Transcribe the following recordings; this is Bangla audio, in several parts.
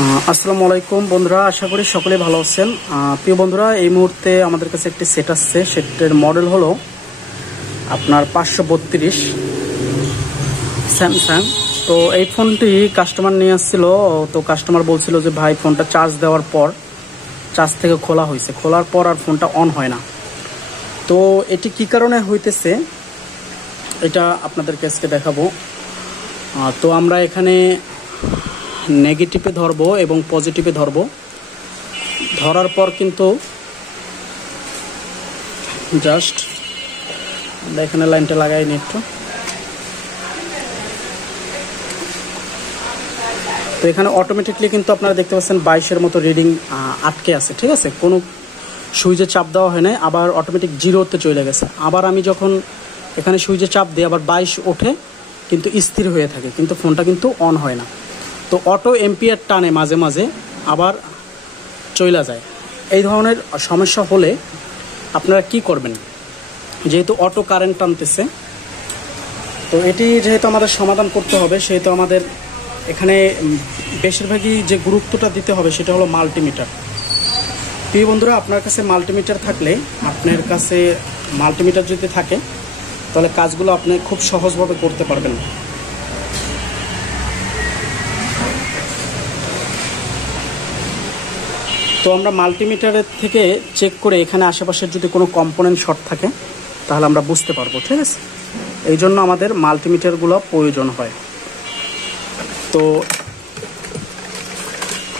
আসসালামু আলাইকুম বন্ধুরা, আশা করি সকলে ভালো আছেন। প্রিয় বন্ধুরা, এই মুহূর্তে আমাদের কাছে একটি সেট আসছে। সেটের মডেল হলো আপনার 532 স্যামসাং। তো এই ফোনটি কাস্টমার নিয়ে আসছিল। তো কাস্টমার বলছিল যে ভাই, ফোনটা চার্জ দেওয়ার পর চার্জ থেকে খোলা হয়েছে, খোলার পর আর ফোনটা অন হয় না। তো এটি কি কারণে হইতেছে এটা আপনাদেরকে আজকে দেখাবো। তো আমরা এখানে নেগেটিভে ধরবো এবং পজিটিভে ধরবো। ধরার পর কিন্তু জাস্ট আমরা এখানে লাইনটা লাগাই নি একটু। তো এখানে অটোমেটিকলি কিন্তু আপনারা দেখতে পাচ্ছেন 22-এর মতো রিডিং আটকে আছে। ঠিক আছে, কোনো সুইচে চাপ দেওয়া হয় নাই, আবার অটোমেটিক 0-তে চলে গেছে। আবার আমি যখন এখানে সুইচে চাপ দিই আবার 22 ওঠে, কিন্তু স্থির হয়ে থাকে, কিন্তু ফোনটা কিন্তু অন হয় না। তো অটো এম্পিয়ার টানে মাঝে মাঝে, আবার চলে যায়। এই ধরনের সমস্যা হলে আপনারা কি করবেন? যেহেতু অটো কারেন্ট টানতেছে, তো এটি যেহেতু আমাদের সমাধান করতে হবে, সেহেতু আমাদের এখানে বেশিরভাগই যে গুরুত্বটা দিতে হবে সেটা হলো মাল্টিমিটার। প্রিয় বন্ধুরা, আপনার কাছে মাল্টিমিটার থাকলে, আপনার কাছে মাল্টিমিটার যদি থাকে, তাহলে কাজগুলো আপনি খুব সহজভাবে করতে পারবেন। তো আমরা মাল্টিমিটারের থেকে চেক করে এখানে আশেপাশের যদি কোনো কম্পোনেন্ট শর্ট থাকে তাহলে আমরা বুঝতে পারবো। ঠিক আছে, এই জন্য আমাদের মাল্টিমিটারগুলো প্রয়োজন হয়। তো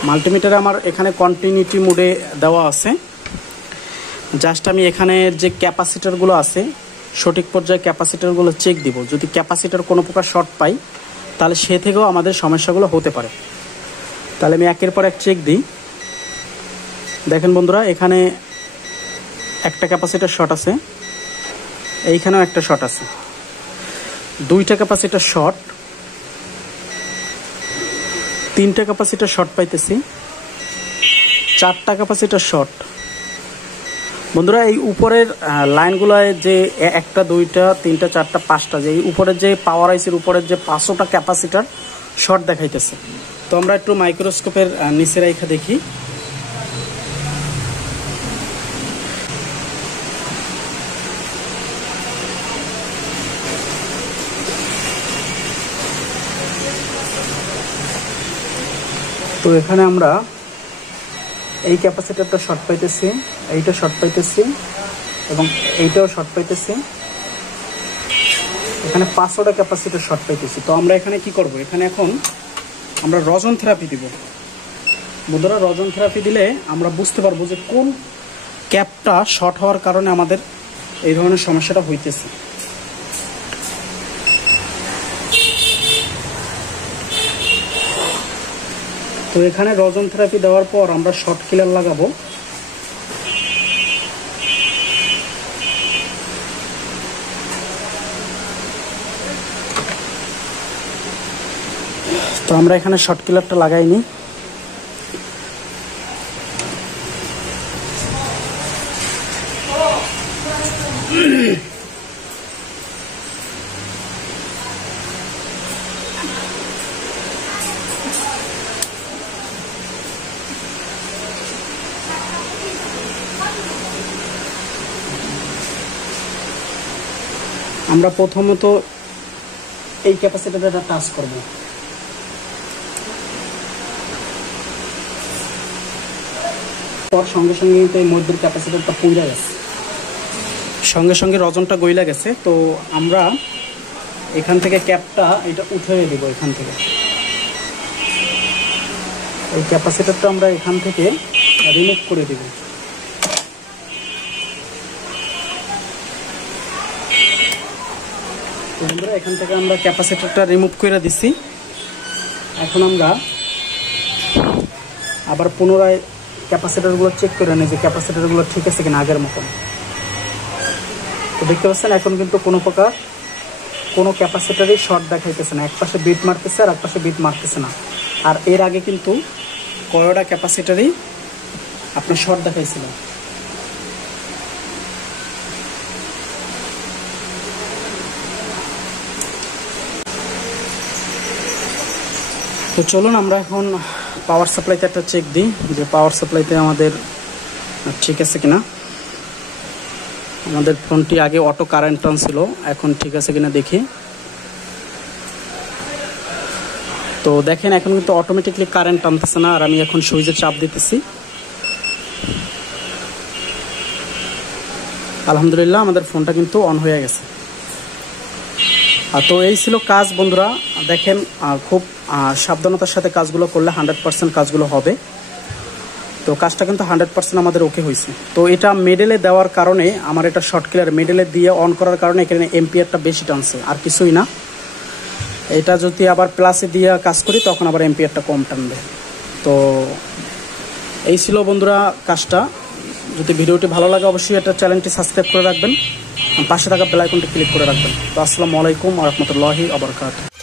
মাল্টিমিটারে আমার এখানে কন্টিনিউটি মোডে দেওয়া আছে। জাস্ট আমি এখানে যে ক্যাপাসিটারগুলো আছে সঠিক পর্যায়ে ক্যাপাসিটারগুলো চেক দিব। যদি ক্যাপাসিটার কোনো প্রকার শর্ট পাই তাহলে সে থেকেও আমাদের সমস্যাগুলো হতে পারে। তাহলে আমি একের পর এক চেক দিই। দেখেন বন্ধুরা, এখানে একটা ক্যাপাসিটার শর্ট আছে, এইখানেও একটা শর্ট আছে, দুইটা ক্যাপাসিটার শর্ট, তিনটা ক্যাপাসিটার শর্ট পাইতেছি, চারটা ক্যাপাসিটার শর্ট। বন্ধুরা, এই উপরের লাইনগুলোয় যে একটা, দুইটা, তিনটা, চারটা, পাঁচটা, যে এই উপরের যে পাওয়ার আইসির উপরের যে 500টা ক্যাপাসিটার শর্ট দেখাইতেছে। তো আমরা একটু মাইক্রোস্কোপের নিচে রেখা দেখি। তো এখানে আমরা এই ক্যাপাসিটারটা শর্ট পাইতেছি, এইটা শর্ট পাইতেছি এবং এইটাও শর্ট পাইতেছি। এখানে 500টা ক্যাপাসিটার শর্ট পাইতেছি। তো আমরা এখানে কি করব? এখানে এখন আমরা রজন থেরাপি দিব। বন্ধুরা, রজন থেরাপি দিলে আমরা বুঝতে পারবো যে কোন ক্যাপটা শর্ট হওয়ার কারণে আমাদের এই ধরনের সমস্যাটা হইতেছে। তো এখানে রজন থেরাপি দেওয়ার পর আমরা শর্ট কিলার লাগাবো। তো আমরা এখানে শর্ট কিলারটা লাগাইনি। আমরা প্রথমত এই ক্যাপাসিটরটা টাচ করব। পর সঙ্গে সঙ্গে কিন্তু এই মধ্যের ক্যাপাসিটরটা পুড়ে গেছে, সঙ্গে সঙ্গে রজনটা গইলা গেছে। তো আমরা এখান থেকে ক্যাপটা এটা উঠিয়ে দেব। এখান থেকে এই ক্যাপাসিটরটা আমরা এখান থেকে রিমুভ করে দেব। বন্ধুরা, এখান থেকে আমরা ক্যাপাসিটরটা রিমুভ করে দিছি। এখন আমরা আবার পুনরায় ক্যাপাসিটরগুলো চেক করে নিই যে ক্যাপাসিটরগুলো ঠিক আছে কিনা আগের মতন। তো দেখতে পাচ্ছেন এখন কিন্তু কোনো ক্যাপাসিটারই শর্ট দেখাইতেছে না। এক পাশে বিট মারতেছে আর এক পাশে বিট মারতেছে না। আর এর আগে কিন্তু কয়টা ক্যাপাসিটারই আপনার শর্ট দেখাইছিল। তো চলুন আমরা এখন পাওয়ার সাপ্লাইতে একটা চেক দিই যে পাওয়ার সাপ্লাইতে আমাদের ঠিক আছে কিনা। আমাদের ফোনটি আগে অটো কারেন্ট টানছিল, এখন ঠিক আছে কিনা দেখি। তো দেখেন এখন কিন্তু অটোমেটিকলি কারেন্ট টানতেছে না, আর আমি এখন সুইচে চাপ দিতেছি। আলহামদুলিল্লাহ আমাদের ফোনটা কিন্তু অন হয়ে গেছে। তো এই ছিল কাজ বন্ধুরা। দেখেন খুব সাবধানতার সাথে কাজগুলো করলে 100% কাজগুলো হবে। তো কাজটা কিন্তু 100% আমাদের ওকে হয়েছে। তো এটা মেডেলে দেওয়ার কারণে আমার এটা শর্ট ক্লিয়ার মেডেলে দিয়ে অন করার কারণে এখানে এম্পিয়ারটা বেশি টানছে, আর কিছুই না। এটা যদি আবার প্লাসে দিয়ে কাজ করি তখন আবার এম্পিয়ারটা কম টানবে। তো এই ছিল বন্ধুরা কাজটা। যদি ভিডিওটি ভালো লাগে অবশ্যই এটা চ্যানেলটি সাবস্ক্রাইব করে রাখবেন, পাশে থাকা বেল আইকনটি ক্লিক করে রাখবেন। তো আসসালামু আলাইকুম ওয়া রাহমাতুল্লাহি ওয়া বারাকাতুহু।